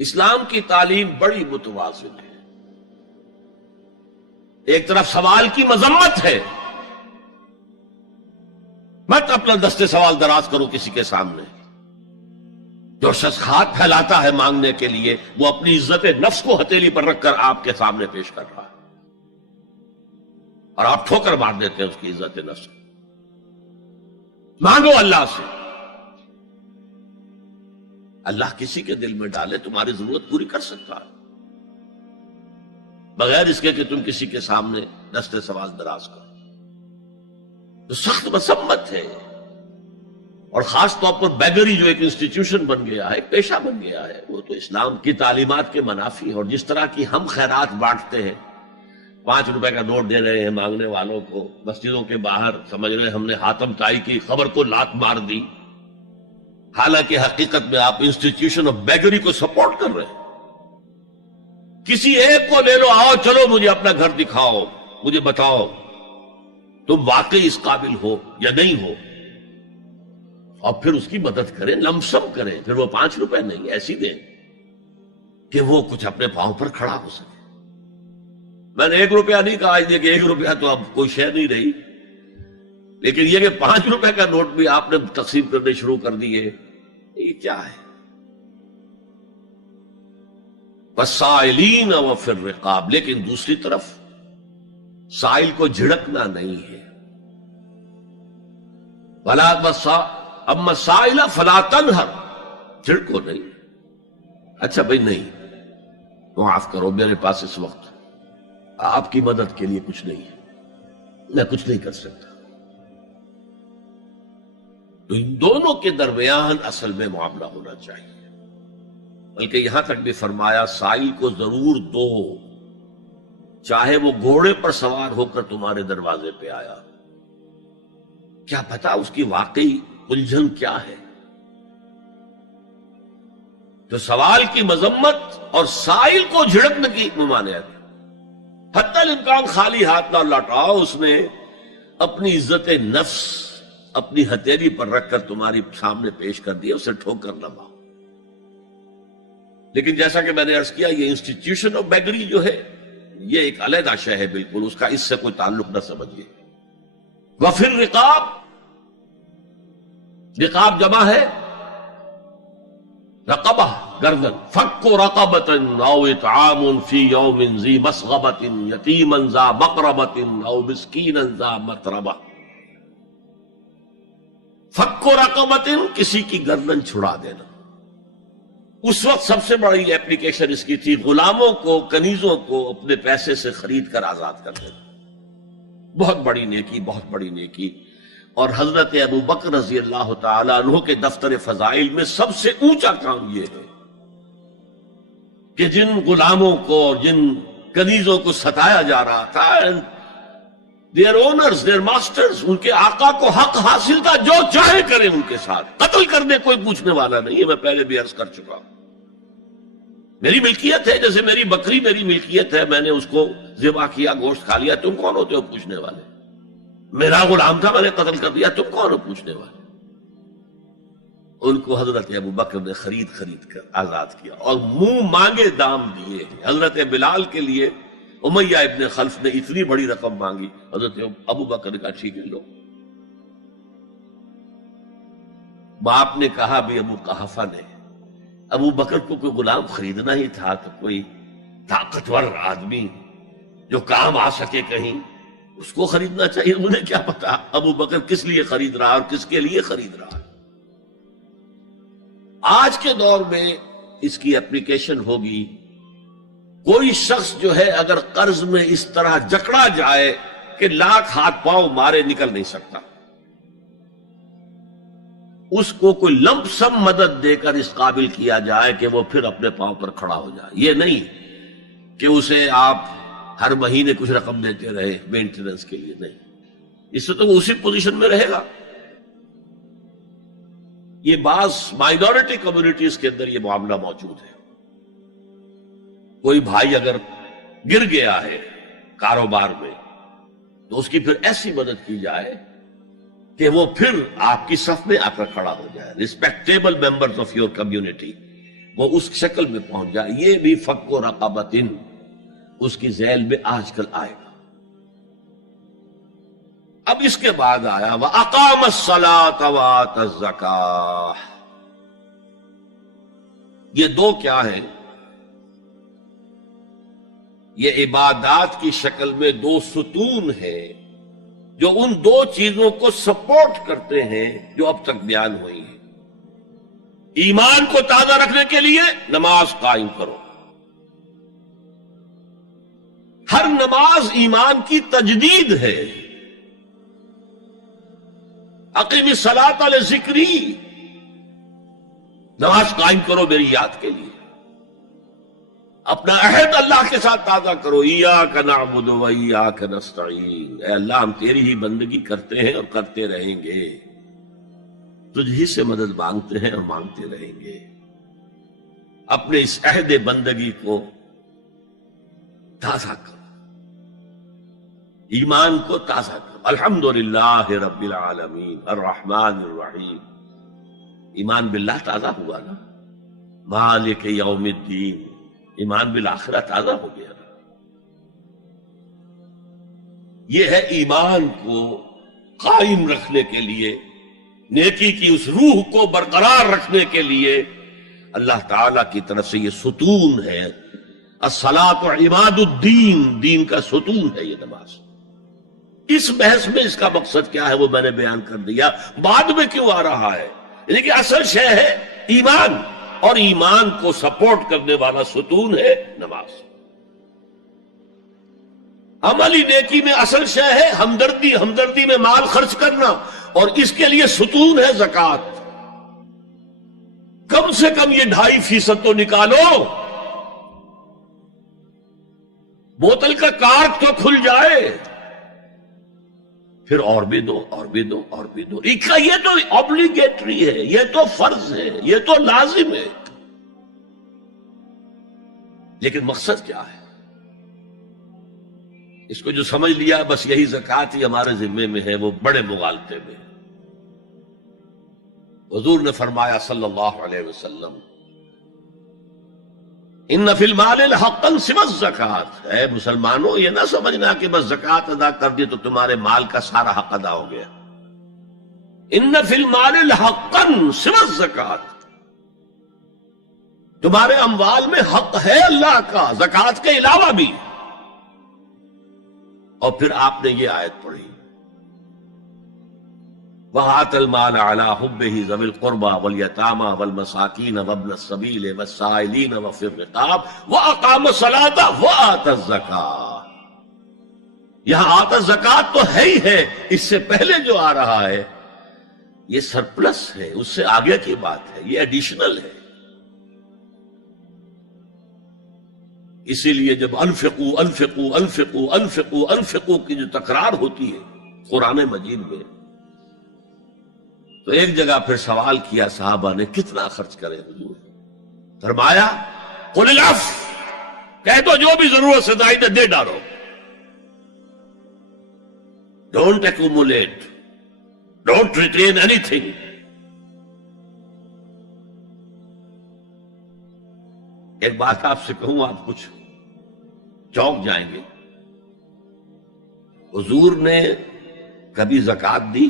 اسلام کی تعلیم بڑی متوازن ہے. ایک طرف سوال کی مذمت ہے، مت اپنا دستے سوال دراز کرو کسی کے سامنے. جو شخص ہاتھ پھیلاتا ہے مانگنے کے لیے وہ اپنی عزت نفس کو ہتھیلی پر رکھ کر آپ کے سامنے پیش کر رہا ہے، اور آپ ٹھوکر مار دیتے ہیں اس کی عزت نفس. مانگو اللہ سے، اللہ کسی کے دل میں ڈالے تمہاری ضرورت پوری کر سکتا ہے، بغیر اس کے کہ تم کسی کے سامنے دستے سوال دراز کرو. تو سخت مذمت ہے. اور خاص طور پر بیگری جو ایک انسٹیٹیوشن بن گیا ہے، ایک پیشہ بن گیا ہے، وہ تو اسلام کی تعلیمات کے منافی ہے. اور جس طرح کی ہم خیرات بانٹتے ہیں، 5 روپے کا نوٹ دے رہے ہیں مانگنے والوں کو مسجدوں کے باہر، سمجھ رہے ہم نے حاتم طائی کی خبر کو لات مار دی، حالانکہ حقیقت میں آپ انسٹیٹیوشن آف بیگری کو سپورٹ کر رہے ہیں. کسی ایک کو لے لو، آؤ چلو مجھے اپنا گھر دکھاؤ، مجھے بتاؤ تم واقعی اس قابل ہو یا نہیں ہو، اور پھر اس کی مدد کریں، لمسم کریں. پھر وہ 5 روپے نہیں ایسی دیں کہ وہ کچھ اپنے پاؤں پر کھڑا ہو سکے. میں نے 1 روپیہ نہیں کہا کہ 1 روپیہ تو اب کوئی شے نہیں رہی، لیکن یہ کہ 5 روپے کا نوٹ بھی آپ نے تقسیم کرنے شروع کر دیے، یہ کیا ہے؟ وَالسَّائِلِينَ وَفِي الرِّقَابِ. لیکن دوسری طرف سائل کو جھڑکنا نہیں ہے. اما السائل فلا تنہر، جھڑکو نہیں. اچھا بھائی نہیں، معاف کرو میرے پاس اس وقت آپ کی مدد کے لیے کچھ نہیں ہے، میں کچھ نہیں کر سکتا. تو ان دونوں کے درمیان اصل میں معاملہ ہونا چاہیے. بلکہ یہاں تک بھی فرمایا سائل کو ضرور دو، چاہے وہ گھوڑے پر سوار ہو کر تمہارے دروازے پہ آیا. کیا پتا اس کی واقعی الجھن کیا ہے. تو سوال کی مذمت اور سائل کو جھڑکنے کی ممانعت. حتی الامکان خالی ہاتھ نہ لوٹاؤ. اس نے اپنی عزت نفس اپنی ہتھیلی پر رکھ کر تمہاری سامنے پیش کر دیا، اسے ٹھوکر نہ مارو. لیکن جیسا کہ میں نے عرض کیا، یہ انسٹیٹیوشن آف بیگری جو ہے یہ ایک علیحدہ شے ہے، بالکل اس کا اس سے کوئی تعلق نہ سمجھیے. وفی الرقاب، رقاب جمع ہے رقبہ، گردن. فک رقبۃ او اطعام فی یوم ذی مسغبۃ یتیما ذا مقربۃ او مسکینا ذا متربہ. فک رقبۃ، کسی کی گردن چھڑا دینا. اس وقت سب سے بڑی ایپلیکیشن اس کی تھی غلاموں کو، کنیزوں کو اپنے پیسے سے خرید کر آزاد کر دینا. بہت بڑی نیکی، بہت بڑی نیکی. اور حضرت ابو بکر رضی اللہ تعالیٰ عنہ کے دفتر فضائل میں سب سے اونچا کام یہ ہے کہ جن غلاموں کو اور جن کنیزوں کو ستایا جا رہا تھا، their owners, their masters، ان کے آقا کو حق حاصل تھا، جو چاہے کریں ان کے ساتھ. قتل کرنے کوئی پوچھنے والا نہیں ہے. میں پہلے بھی عرض کر چکا ہوں، میری ملکیت ہے، جیسے میری بکری میری ملکیت ہے، میں نے اس کو ذبح کیا، گوشت کھا لیا، تم کون ہوتے ہو پوچھنے والے؟ میرا غلام تھا، میں نے قتل کر دیا، تم کون ہو پوچھنے والے؟ ان کو حضرت ابو بکر نے خرید کر آزاد کیا اور منہ مانگے دام دیے. حضرت بلال کے لیے امیہ ابن خلف نے اتنی بڑی رقم مانگی، حضرت ابو بکر نے کہا ٹھیک ہے لو. باپ نے کہا بھی ابو قحافہ نے، ابو بکر کو کوئی غلام خریدنا ہی تھا تو کوئی طاقتور آدمی جو کام آ سکے کہیں، اس کو خریدنا چاہیے. انہیں کیا پتا ابو بکر کس لیے خرید رہا اور کس کے لیے خرید رہا. آج کے دور میں اس کی اپلیکیشن ہوگی. کوئی شخص جو ہے اگر قرض میں اس طرح جکڑا جائے کہ لاکھ ہاتھ پاؤں مارے نکل نہیں سکتا، اس کو کوئی لمپ سم مدد دے کر اس قابل کیا جائے کہ وہ پھر اپنے پاؤں پر کھڑا ہو جائے. یہ نہیں کہ اسے آپ ہر مہینے کچھ رقم دیتے رہے مینٹیننس کے لیے، نہیں. اس سے تو وہ اسی پوزیشن میں رہے گا. یہ بعض مائنورٹی کمیونٹیز کے اندر یہ معاملہ موجود ہے. کوئی بھائی اگر گر گیا ہے کاروبار میں تو اس کی پھر ایسی مدد کی جائے کہ وہ پھر آپ کی صف میں آ کر کھڑا ہو جائے. Respectable members of your community, وہ اس شکل میں پہنچ جائے. یہ بھی فک و رقبتن اس کی ذیل میں آج کل آئے گا. اب اس کے بعد آیا وَأَقَامَ الصَّلَاةَ وَآتَى الزَّكَاةَ. یہ دو کیا ہیں؟ یہ عبادات کی شکل میں دو ستون ہیں جو ان دو چیزوں کو سپورٹ کرتے ہیں جو اب تک بیان ہوئی ہیں. ایمان کو تازہ رکھنے کے لیے نماز قائم کرو. ہر نماز ایمان کی تجدید ہے. اقیم الصلاۃ لذکری، نماز قائم کرو میری یاد کے لیے. اپنا عہد اللہ کے ساتھ تازہ کرو. ایاک نعبد و ایاک نستعین، اے اللہ ہم تیری ہی بندگی کرتے ہیں اور کرتے رہیں گے، تجھ ہی سے مدد مانگتے ہیں اور مانگتے رہیں گے. اپنے اس عہد بندگی کو تازہ کرو، ایمان کو تازہ کرو. الحمدللہ رب العالمین الرحمن الرحیم. ایمان باللہ تازہ ہوا نا. مالک یوم الدین، ایمان بالآخرہ تازہ ہو گیا. یہ ہے ایمان کو قائم رکھنے کے لیے، نیکی کی اس روح کو برقرار رکھنے کے لیے اللہ تعالی کی طرف سے یہ ستون ہے. الصلاۃ عماد الدین، دین کا ستون ہے یہ نماز. اس بحث میں اس کا مقصد کیا ہے وہ میں نے بیان کر دیا. بعد میں کیوں آ رہا ہے؟ یعنی کہ اصل شے ہے ایمان، اور ایمان کو سپورٹ کرنے والا ستون ہے نماز. عملی نیکی میں اصل شے ہے ہمدردی، ہمدردی میں مال خرچ کرنا، اور اس کے لیے ستون ہے زکوٰۃ. کم سے کم یہ 2.5% تو نکالو، بوتل کا کارک تو کھل جائے، پھر اور بھی دو اور بھی دو اور بھی دو. یہ تو obligatory ہے، یہ تو فرض ہے، یہ تو لازم ہے. لیکن مقصد کیا ہے؟ اس کو جو سمجھ لیا بس یہی زکوٰۃ ہی ہمارے ذمے میں ہے، وہ بڑے مغالطے میں. حضور نے فرمایا صلی اللہ علیہ وسلم ان فی المال حقا سوى الزکوٰۃ. اے مسلمانوں یہ نہ سمجھنا کہ بس زکوٰۃ ادا کر دی تو تمہارے مال کا سارا حق ادا ہو گیا. ان فی المال حقا سوى الزکوٰۃ، تمہارے اموال میں حق ہے اللہ کا زکوٰۃ کے علاوہ بھی. اور پھر آپ نے یہ آیت پڑھی وَآتَى الْمَالَ عَلَىٰ حُبِّهِ ذَوِي الْقُرْبَىٰ وَالْيَتَامَىٰ وَالْمَسَاكِينَ وَابْنَ السَّبِيلِ وَالسَّائِلِينَ وَفِي الرِّقَابِ وَأَقَامَ الصَّلَاةَ وَآتَى الزَّكَاةَ. یہاں آتا زکوٰۃ تو ہے ہی ہے، اس سے پہلے جو آ رہا ہے یہ سرپلس ہے، اس سے آگے کی بات ہے، یہ ایڈیشنل ہے. اسی لیے جب انفقوا انفقوا انفقوا انفقوا انفقوا کی جو تکرار ہوتی ہے قرآن مجید میں، تو ایک جگہ پھر سوال کیا صحابہ نے کتنا خرچ کرے حضور؟ فرمایا قل العفو، کہہ دو جو بھی ضرورت سے زائد دے ڈالو. Don't accumulate, don't retain any thing. ایک بات آپ سے کہوں، آپ کچھ چونک جائیں گے. حضور نے کبھی زکوٰۃ دی؟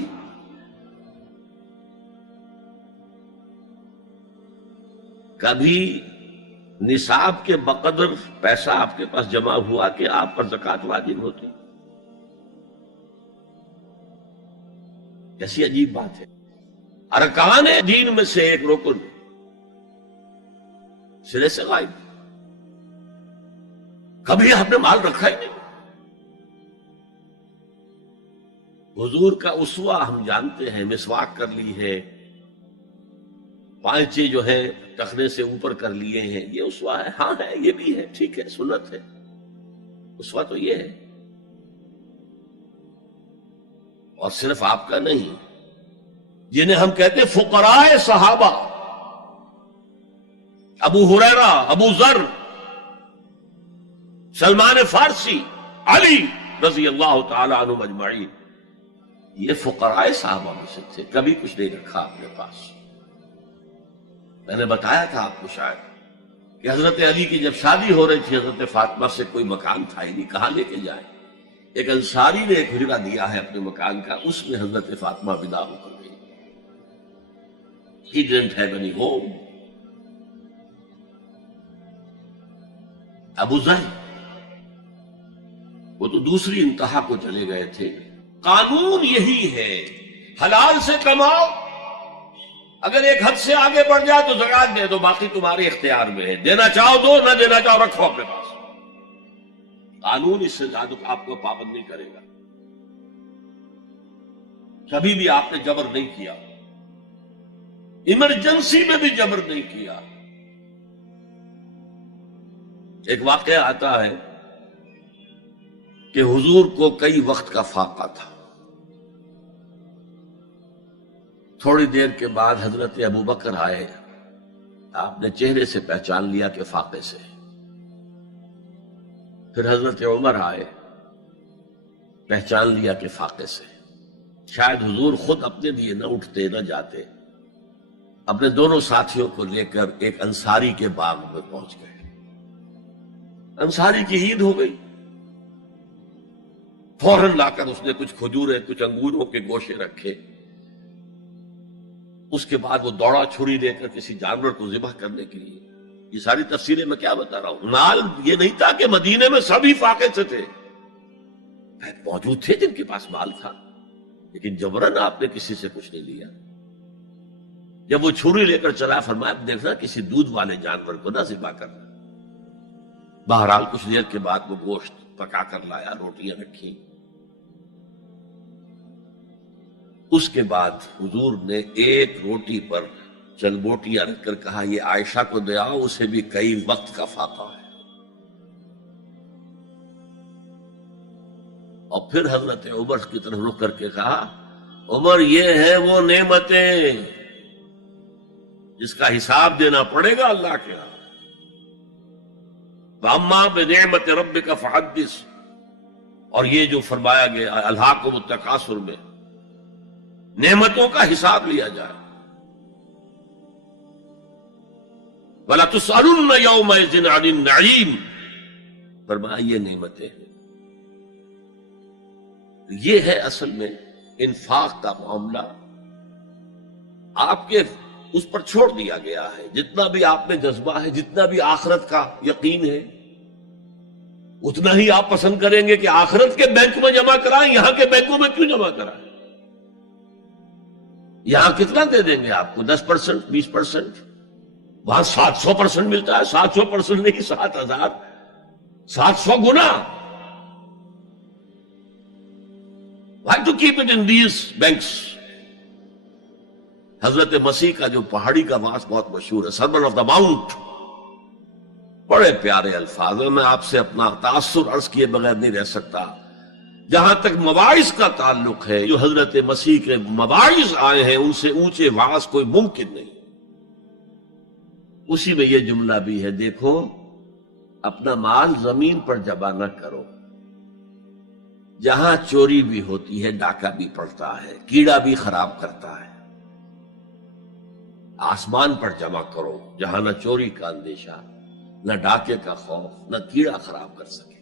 کبھی نصاب کے بقدر پیسہ آپ کے پاس جمع ہوا کہ آپ پر زکوٰۃ واجب ہوتی؟ کیسی عجیب بات ہے. ارکان دین میں سے ایک رکن سرے سے غائب. کبھی آپ نے مال رکھا ہی نہیں. حضور کا اسوہ ہم جانتے ہیں، مسواک کر لی ہے، پانچے جو ہے ٹخنے سے اوپر کر لیے ہیں، یہ اسوہ ہے. ہاں ہے، یہ بھی ہے، ٹھیک ہے، سنت ہے. اسوہ تو یہ ہے. اور صرف آپ کا نہیں، جنہیں ہم کہتے فقراء صحابہ، ابو ہریرہ، ابو ذر، سلمان فارسی، علی رضی اللہ تعالی عنہ اجمعین، یہ فقراء صحابہ میں سے تھے. کبھی کچھ نہیں رکھا اپنے پاس. میں نے بتایا تھا آپ کو شاید کہ حضرت علی کی جب شادی ہو رہی تھی حضرت فاطمہ سے کوئی مکان تھا ہی نہیں، کہاں لے کے جائیں؟ ایک انصاری نے ایک حجرہ دیا ہے اپنے مکان کا، اس میں حضرت فاطمہ ودا ہو کر گئی. He didn't have any home. ابو ذر وہ تو دوسری انتہا کو چلے گئے تھے. قانون یہی ہے، حلال سے کماؤ، اگر ایک حد سے آگے بڑھ جائے تو زکات دے دو، باقی تمہارے اختیار میں ہے، دینا چاہو دو، نہ دینا چاہو رکھو اپنے پاس. قانون اس سے زیادہ آپ کو پابند نہیں کرے گا. کبھی بھی آپ نے جبر نہیں کیا، ایمرجنسی میں بھی جبر نہیں کیا. ایک واقعہ آتا ہے کہ حضور کو کئی وقت کا فاقہ تھا. تھوڑی دیر کے بعد حضرت ابو بکر آئے، آپ نے چہرے سے پہچان لیا کہ فاقے سے. پھر حضرت عمر آئے، پہچان لیا کہ فاقے سے. شاید حضور خود اپنے لیے نہ اٹھتے نہ جاتے، اپنے دونوں ساتھیوں کو لے کر ایک انصاری کے باغ میں پہنچ گئے. انصاری کی عید ہو گئی، فوراً لا کر اس نے کچھ کھجوریں کچھ انگوروں کے گوشے رکھے. اس کے بعد وہ دوڑا چھری لے کر کسی جانور کو ذبح کرنے کے لیے. یہ ساری تفصیلیں میں کیا بتا رہا ہوں. مال یہ نہیں تھا کہ مدینے میں سبھی فاقے سے تھے، موجود تھے جن کے پاس مال تھا، لیکن جبرن آپ نے کسی سے کچھ نہیں لیا. جب وہ چھری لے کر چلا، فرمایا دیکھنا کسی دودھ والے جانور کو نہ ذبح کرنا. بہرحال کچھ دیر کے بعد وہ گوشت پکا کر لایا، روٹیاں رکھی. اس کے بعد حضور نے ایک روٹی پر چند بوٹیاں رکھ کر کہا یہ عائشہ کو دے آؤ، اسے بھی کئی وقت کا فاقہ ہے. اور پھر حضرت عمر کی طرف رخ کر کے کہا عمر یہ ہے وہ نعمتیں جس کا حساب دینا پڑے گا اللہ کے ہاں. وَأَمَّا بِنِعْمَةِ رَبِّكَ فَحَدِّثْ، اور یہ جو فرمایا گیا أَلْهَاكُمُ التَّكَاثُرُ میں نعمتوں کا حساب لیا جائے. وَلَا تُسْأَلُنَّ يَوْمَئِذٍ عَنِ النَّعِيمِ، فرمایا یہ نعمتیں ہیں. یہ ہے اصل میں انفاق کا معاملہ. آپ کے اس پر چھوڑ دیا گیا ہے. جتنا بھی آپ میں جذبہ ہے، جتنا بھی آخرت کا یقین ہے، اتنا ہی آپ پسند کریں گے کہ آخرت کے بینک میں جمع کرائیں، یہاں کے بینکوں میں کیوں جمع کرائیں. یہاں کتنا دے دیں گے آپ کو؟ 10%، 20%. وہاں 700% ملتا ہے. 700% نہیں، 7,000، 700 گنا. Why to keep it in these banks؟ حضرت مسیح کا جو پہاڑی کا واس بہت مشہور ہے، سرمن آف دا ماؤنٹ، بڑے پیارے الفاظ ہیں. میں آپ سے اپنا تاثر عرض کیے بغیر نہیں رہ سکتا. جہاں تک مواعظ کا تعلق ہے، جو حضرت مسیح کے مواعظ آئے ہیں ان سے اونچے واعظ کوئی ممکن نہیں. اسی میں یہ جملہ بھی ہے، دیکھو اپنا مال زمین پر جمع نہ کرو. جہاں چوری بھی ہوتی ہے ڈاکہ بھی پڑتا ہے، کیڑا بھی خراب کرتا ہے. آسمان پر جمع کرو جہاں نہ چوری کا اندیشہ، نہ ڈاکے کا خوف، نہ کیڑا خراب کر سکے.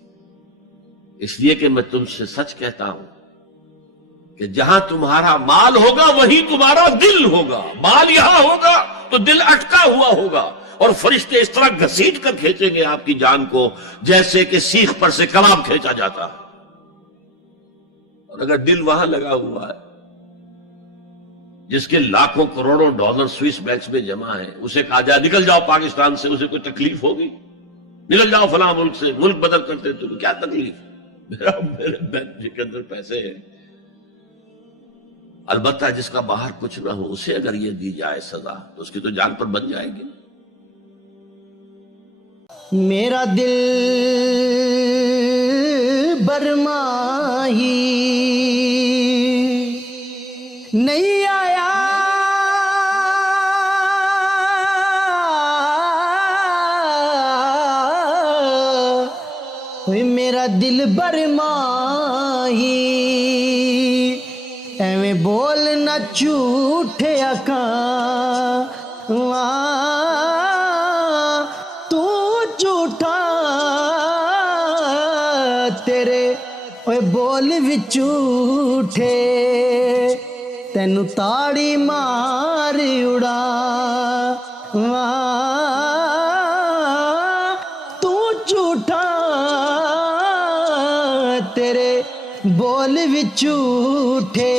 اس لیے کہ میں تم سے سچ کہتا ہوں کہ جہاں تمہارا مال ہوگا وہیں تمہارا دل ہوگا. مال یہاں ہوگا تو دل اٹکا ہوا ہوگا، اور فرشتے اس طرح گھسیٹ کر کھینچیں گے آپ کی جان کو جیسے کہ سیخ پر سے کباب کھینچا جاتا ہے. اور اگر دل وہاں لگا ہوا ہے جس کے لاکھوں کروڑوں ڈالر سوئس بینکس میں جمع ہیں، اسے کہا جائے نکل جاؤ پاکستان سے، اسے کوئی تکلیف ہوگی؟ نکل جاؤ فلاں ملک سے، ملک بدل کرتے تم، کیا تکلیف؟ میرے بینک کے اندر پیسے ہیں. البتہ جس کا باہر کچھ نہ ہو اسے اگر یہ دی جائے سزا تو اس کی تو جان پر بن جائے گی. میرا دل برماہی نہیں آیا، میرا دل برماہی ایویں بولنا جھوٹے آقا، تو ਓਏ ਬੋਲ ਵਿੱਚ ਝੂਠੇ ਤੈਨੂੰ ਤਾੜੀ ਮਾਰ ਉਡਾ ਤੂੰ ਝੂਠਾ ਤੇਰੇ ਬੋਲ ਵਿੱਚ ਝੂਠੇ